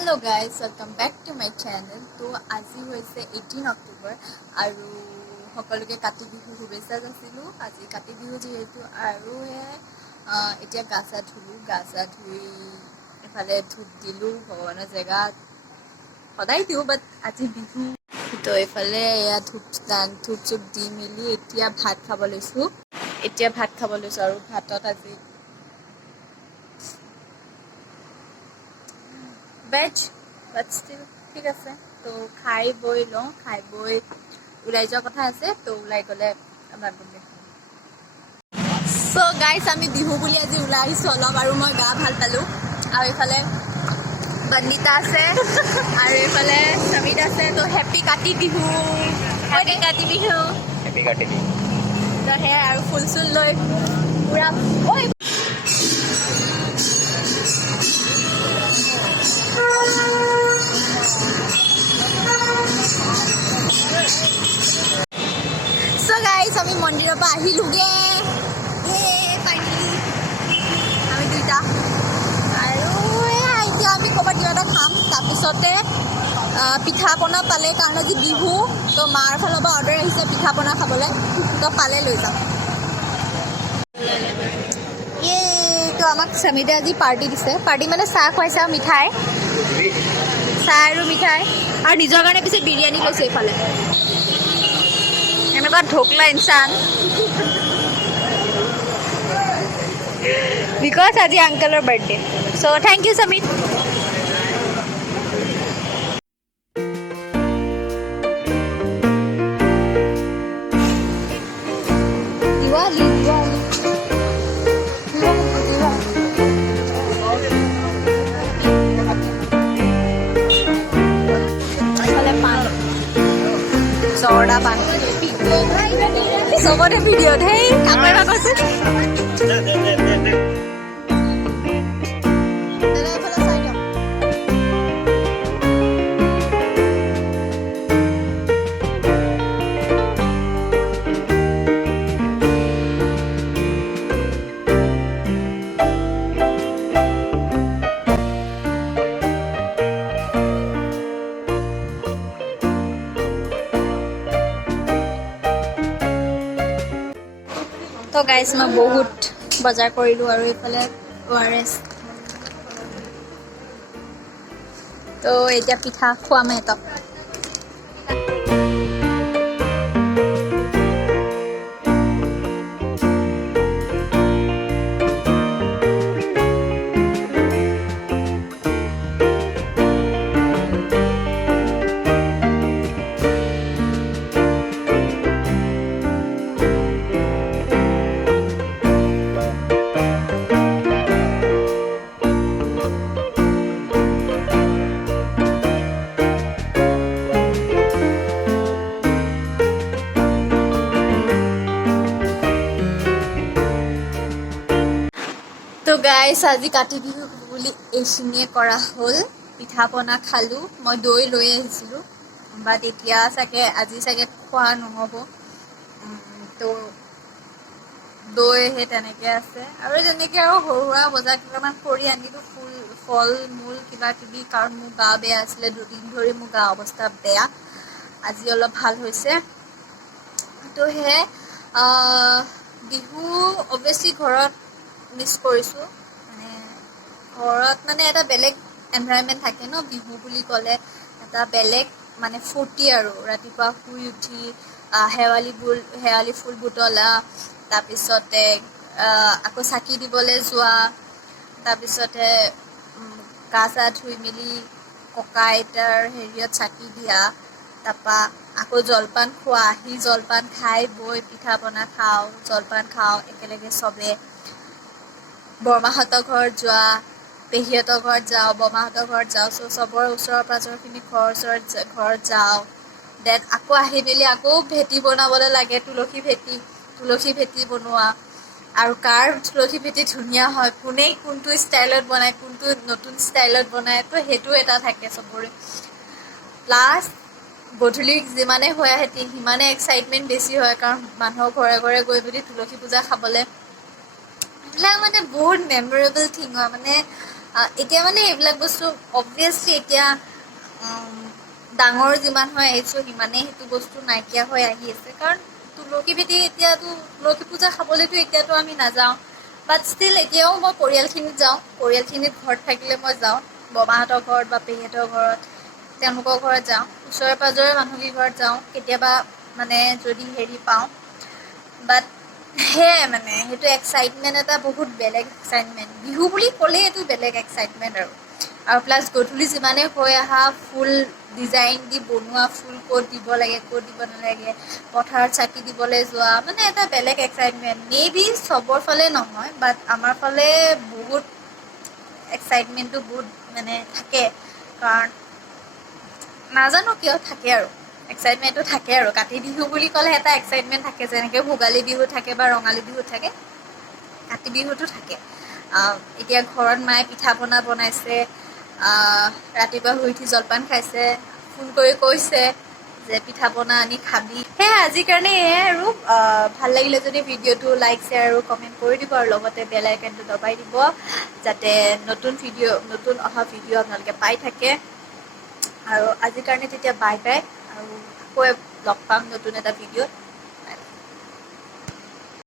Hello guys, welcome back to my channel. तो আজি হৈছে 18 অক্টোবৰ আৰু সকলোকে কাতি বিহু শুভেচ্ছা যাচিলোঁ। আজি কাতি বিহু যিহেতু আৰু এতিয়া গা চা ধুই এফালে ধূপ দিলোঁ ভগৱানৰ জেগাত সদায় দিওঁ বাট আজি বিহু তো এইফালে এয়া ধূপ চুপ দি মেলি এতিয়া ভাত খাব লৈছোঁ আৰু ভাতত আজি ভেজ বাট ষ্টিল ঠিক আছে। তো খাই বৈ ওলাই যোৱা কথা আছে, তো ওলাই গ'লে আপোনাক দেখাম। চ' গাইজ আমি বিহু বুলি আজি ওলাই আহিছোঁ অলপ, আৰু মই গা ভাল পালোঁ। আৰু এইফালে বন্দিতা আছে আৰু এইফালে সমিত আছে। তো হেপী কাতি বিহু তো সেয়াই আৰু ফুল চুল লৈ পূৰা গাইজ আমি মন্দিৰৰ পৰা আহিলোঁগৈ ফাইনেলি আমি দুইটা। আৰু এতিয়া আমি ক'ৰবাত কিবা এটা খাম, তাৰপিছতে পিঠা পনা পালে, কাৰণ আজি বিহু তো মাৰ ফালৰ পৰা অৰ্ডাৰ আহিছে পিঠা পনা খাবলৈ, তো পালে লৈ যাম। তো আমাক সমিতে আজি পাৰ্টি দিছে, পাৰ্টি মানে চাহ খুৱাইছে আৰু মিঠাই, চাহ আৰু মিঠাই, আৰু নিজৰ কাৰণে পিছে বিৰিয়ানী লৈছে এইফালে এনেকুৱা ঢোকলা ইনচান বিকজ আজি আংকলৰ বাৰ্থডে। চ' থেংক ইউ সমিত। জৰ্দা পান চবতে ভিডিঅ'ত সেই কামে কৈছে তো গাইজ মই বহুত বজাৰ কৰিলোঁ, আৰু এইফালে ORS। তো এতিয়া পিঠা খুৱাম সিহঁতক। তো গাইজ আজি কাতি বিহু বুলি এইখিনিয়ে কৰা হ'ল। পিঠা পনা খালোঁ, মই দৈ লৈ আহিছিলোঁ বাট এতিয়া আজি চাগে খোৱা নহ'ব। তো দৈ সেই তেনেকৈ আছে, আৰু যেনেকৈ আৰু সৰু সুৰা বজাৰ কেইটামান কৰি আনিলোঁ, ফল মূল কিবা কিবি, কাৰণ মোৰ গা বেয়া আছিলে 2 দিন ধৰি, মোৰ গা অৱস্থা বেয়া, আজি অলপ ভাল হৈছে। তো সেয়ে বিহু অভিয়াছলি ঘৰত মিছ কৰিছোঁ, ঘৰত মানে এটা বেলেগ এনভাইৰনমেণ্ট থাকে ন, বিহু বুলি ক'লে এটা বেলেগ মানে ফূৰ্তি, আৰু ৰাতিপুৱা শুই উঠি শেৱালি ফুল বুটলা, তাৰপিছতে আকৌ চাকি দিবলৈ যোৱা, তাৰপিছতে গা চা ধুই মেলি ককা আইতাৰ হেৰিয়ত চাকি দিয়া, তাৰপৰা আকৌ জলপান খোৱা, আহি জলপান খাই বৈ পিঠা পনা খাওঁ, জলপান খাওঁ একেলগে চবে, বৰমাহঁতৰ ঘৰত যোৱা, পেহীহঁতৰ ঘৰত যাওঁ, বৰমাহঁতৰ ঘৰত যাওঁ, চ' চবৰ ওচৰৰ পাঁজৰখিনি ঘৰত যাওঁ। দেন আকৌ আহি মেলি আকৌ ভেটি বনাবলৈ লাগে, তুলসী ভেটি বনোৱা, আৰু কাৰ তুলসী ভেটি ধুনীয়া হয়, কোনে কোনটো ষ্টাইলত বনায়, কোনটো নতুন ষ্টাইলত বনায়, তো সেইটো এটা থাকে চবৰে। প্লাছ গধূলি যিমানে হৈ আহে সিমানে এক্সাইটমেণ্ট বেছি হয়, কাৰণ মানুহৰ ঘৰে ঘৰে গৈ মেলি তুলসী পূজা খাবলৈ, এইবিলাক মানে বহুত মেমৰেবল থিং হয়। মানে এতিয়া মানে এইবিলাক বস্তু অবভিয়াছলি এতিয়া ডাঙৰ যিমান হৈ আহিছোঁ সিমানেই সেইটো বস্তু নাইকিয়া হৈ আহি আছে। কাৰণ তুলসী ভেটি এতিয়াতো তুলসী পূজা খাবলৈতো এতিয়াতো আমি নাযাওঁ, বাট ষ্টিল এতিয়াও মই পৰিয়ালখিনিত যাওঁ। পৰিয়ালখিনিত ঘৰত থাকিলে মই যাওঁ, বৰমাহঁতৰ ঘৰত বা পেহীহঁতৰ ঘৰত, তেওঁলোকৰ ঘৰত যাওঁ, ওচৰে পাঁজৰে মানুহখিনিৰ ঘৰত যাওঁ কেতিয়াবা, মানে যদি হেৰি পাওঁ। বাট সেয়াই মানে সেইটো এক্সাইটমেণ্ট এটা বহুত বেলেগ এক্সাইটমেণ্ট। বিহু বুলি ক'লেই এইটো বেলেগ এক্সাইটমেণ্ট আৰু প্লাছ গধূলি যিমানে হৈ অহা ফুল ডিজাইন দি বনোৱা ফুল ক'ত দিব লাগে ক'ত দিব নালাগে, পথাৰত চাকি দিবলৈ যোৱা, মানে এটা বেলেগ এক্সাইটমেণ্ট। মে বি চবৰ ফালে নহয়, বাট আমাৰ ফালে বহুত এক্সাইটমেণ্টটো বহুত মানে থাকে। কাৰণ নাজানো কিয় থাকে আৰু এক্সাইটমেণ্টটো থাকে আৰু কাতি বিহু বুলি ক'লে এটা এক্সাইটমেণ্ট থাকে, যেনেকৈ ভোগালী বিহু থাকে বা ৰঙালী বিহু থাকে, কাতি বিহুটো থাকে। এতিয়া ঘৰত মায়ে পিঠা পনা বনাইছে, ৰাতিপুৱা শুই উঠি জলপান খাইছে, ফোন কৰি কৈছে যে পিঠা পনা আনি খাবি। সেয়াই আজিৰ কাৰণে এয়াই আৰু ভাল লাগিলে যদি ভিডিঅ'টো লাইক শ্বেয়াৰ আৰু কমেণ্ট কৰি দিব, আৰু লগতে বেল আইকনটো দবাই দিব যাতে নতুন অহা ভিডিঅ' আপোনালোকে পাই থাকে। আৰু আজিৰ কাৰণে তেতিয়া বাই বাই, আৰু আকৌ লগ পাম নতুন এটা ভিডিঅ'ত।